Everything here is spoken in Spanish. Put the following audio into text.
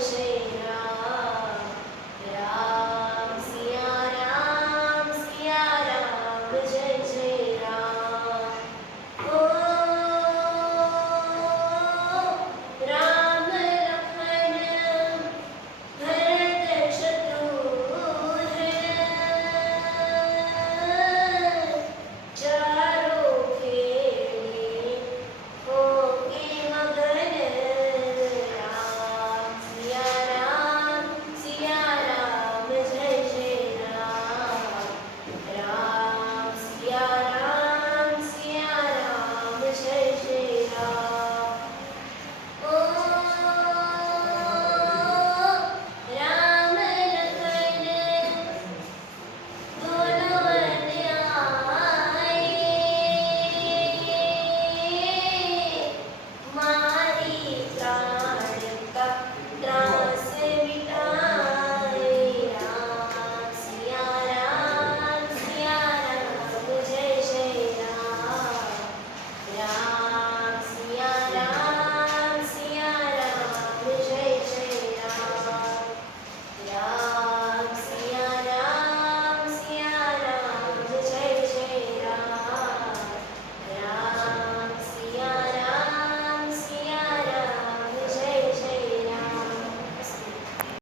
José